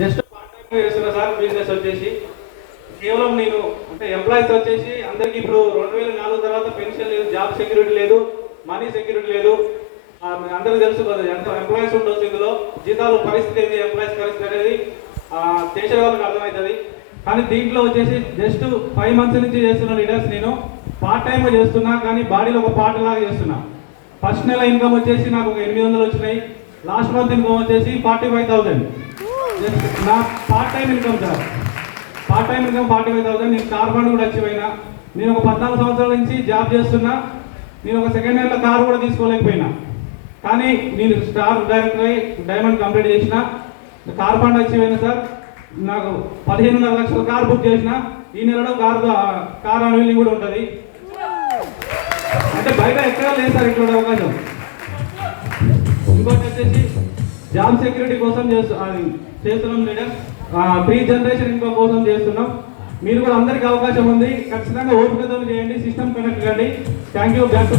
Just part time చేస్తున్నా sir. Business వచ్చేసి కేవలం నేను అంటే ఎంప్లాయీస్ వచ్చేసి అందరికి ఇప్పుడు 2004 తర్వాత పెన్షన్ లేదు, జాబ్ సెక్యూరిటీ లేదు, మనీ సెక్యూరిటీ లేదు. అందరికీ తెలుసు కదా ఎంత ఎంప్లాయీస్ ఉండొచ్చు ఇందులో. జీతాలు పరిస్థితి ఏంటి, ఎంప్లాయీస్ పరిస్థితి అనేది చేసే వాళ్ళకి అర్థమవుతుంది. కానీ దీంట్లో వచ్చేసి జస్ట్ 5 months నుంచి చేస్తున్న లీడర్స్ నేను పార్ట్ టైమ్ చేస్తున్నా, కానీ బాడీలో ఒక పార్ట్ లాగా చేస్తున్నా. ఫస్ట్ నెల ఇన్కమ్ వచ్చేసి నాకు ఒక 800 వచ్చినాయి. లాస్ట్ మంత్ ఇన్కమ్ వచ్చేసి 45,000. నా part time income sir. Part time income 45,000. నేను కార్ ఫండ్ కూడా అచీవ్ అయినా. నేను ఒక 14 సంవత్సరాల నుంచి జాబ్ చేస్తున్నా. నేను ఒక సెకండ్ హ్యాండ్లో కార్ కూడా తీసుకోలేకపోయినా, కానీ నేను స్టార్ డైరెక్టర్ అయి డైమండ్ కంప్లీట్ చేసిన. కార్ ఫండ్ అచీవ్ అయినా సార్. నాకు 15.5 లక్షల కార్ బుక్ చేసిన. ఈ నెలలో కార్ అన్వీలింగ్ కూడా ఉంటుంది. అంటే బయట ఎక్కడ లేదు సార్ ఇట్లా అవకాశం. ఇంకోటి వచ్చేసి జాబ్ సెక్యూరిటీ కోసం చేస్తున్నాం లీడర్. 3 జనరేషన్ ఇన్కమ్ కోసం చేస్తున్నాం. మీరు కూడా అందరికీ అవకాశం ఉంది. ఖచ్చితంగా ఓపికతో చేయండి, సిస్టమ్ కనెక్ట్ కండి. Thank you. Back to